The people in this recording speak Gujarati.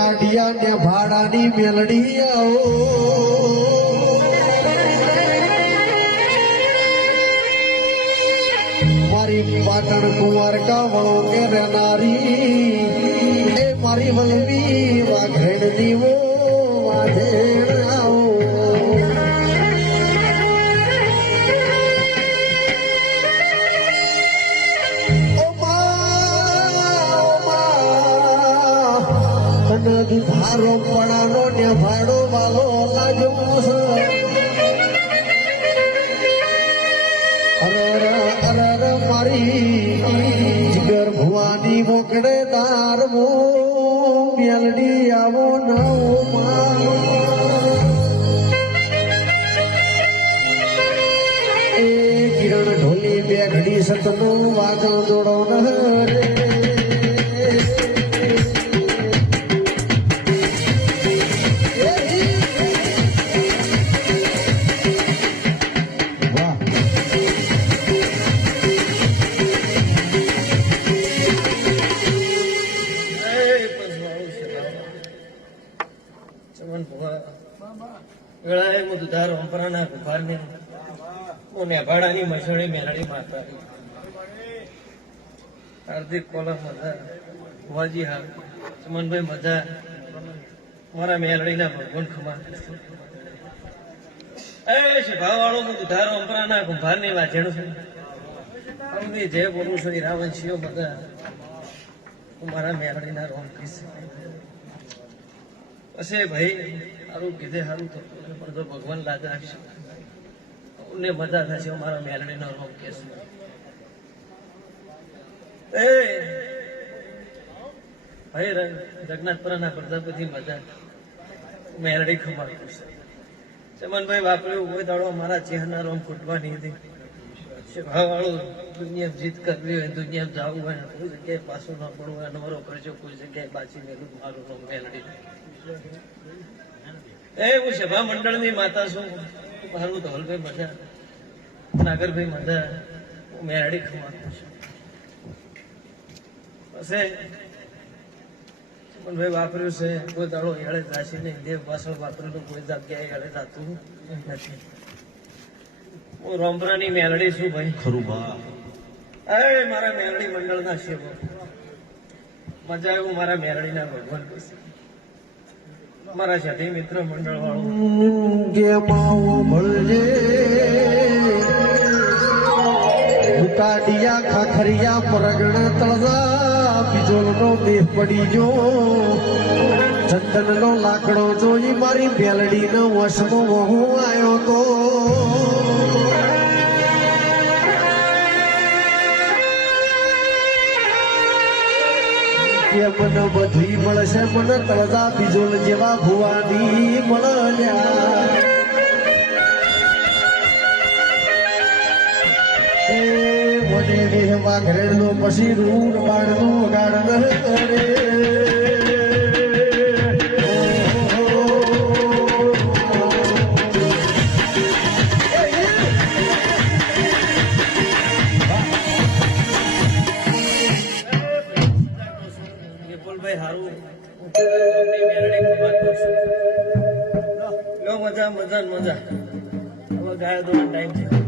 કાઢિયા ને ભાડાની મેલડી આવો. મારી પાટણ કુંવર કાવળો કે રહેનારી એ મારી વલવી વાઘેડ દીવો અને દુધારો પણાનો ને ભાડો વાલો લાગ્યો છે. અરર અરર મારી જીગર ભુવાની મોકડે તાર આવો નવ એ કિરણ ઢોલી બે ઘડી સતનું વાગણ દોડો ન વેળાએ હું દુધાર અંપરાના ગુફારને હું નેભાડાની મસળી મેલડી હાર્દિક કોલર મજા સુમનભાઈ મજા મારા મેલડીના ભગવાન ખમા હું દુધાર અંપરાના ગુંભારની વાંચેણું છું. અમને જે બોલું છું રાવંશીઓ બધા હું મારા મેલડીના રોમ કહીશ પછી ભાઈ સારું કીધે સારું થતું પણ તો ભગવાન લાજ રાખશે. ને મજા થશે મારા મેલડીનો રોગ કેસ. એ ભાઈ રે, જગન્નાથપુરાના પ્રજાપતિ મજા. મેલડી ખમાડતું છે. ચમનભાઈ વાપર્યું કોઈ દાડો મારા ચહેરા રોમ ફૂટવાની હતી શિભાવાળું દુનિયા જીત કરવી હોય દુનિયા જવું હોય જગ્યાએ પાછું ન પડવું હોય, નવરો કરજો, કોઈ જગ્યાએ મેલું મારું રોમ મેલડી. એ હું સભા મંડળની માતા છું. મારું ધોલભાઈ મજા, નાગરભાઈ મજા, હું મેરડી ખમાતું છું. પછી ભાઈ વાપર્યું છે, કોઈ દાડો હેળે જાશે નહીં દેવ પાછળ વાપરેલું કોઈ જગ્યાએ હેળે જાતું નથી. હું રોમપરાની મેલડી છું ભાઈ? ખરું બા. અરે મારા મેલડી મંડળના છે મજા આવ્યું મારા મેલડીના ભગવાન મારા સાથે મિત્ર મંડળ વાળું કે માવો ભળજે ઉતાડિયા ખાખરિયા પરગણ તળજા પિજોલનો દેહ પડી જો ચંદનનો લાકડો જોઈ મારી બેલડીનો વશમાં વહુ આવ્યો તો. કે મને બધી મળશે મને તળદા બીજોલ જેવા ભુવાની મળ્યા મને વેહવા ઘરેલો પછી રૂડ બાળનો ગાડ ન કરે. મજા મજા મજા. હવે ગાય દોવાનો ટાઈમ થયો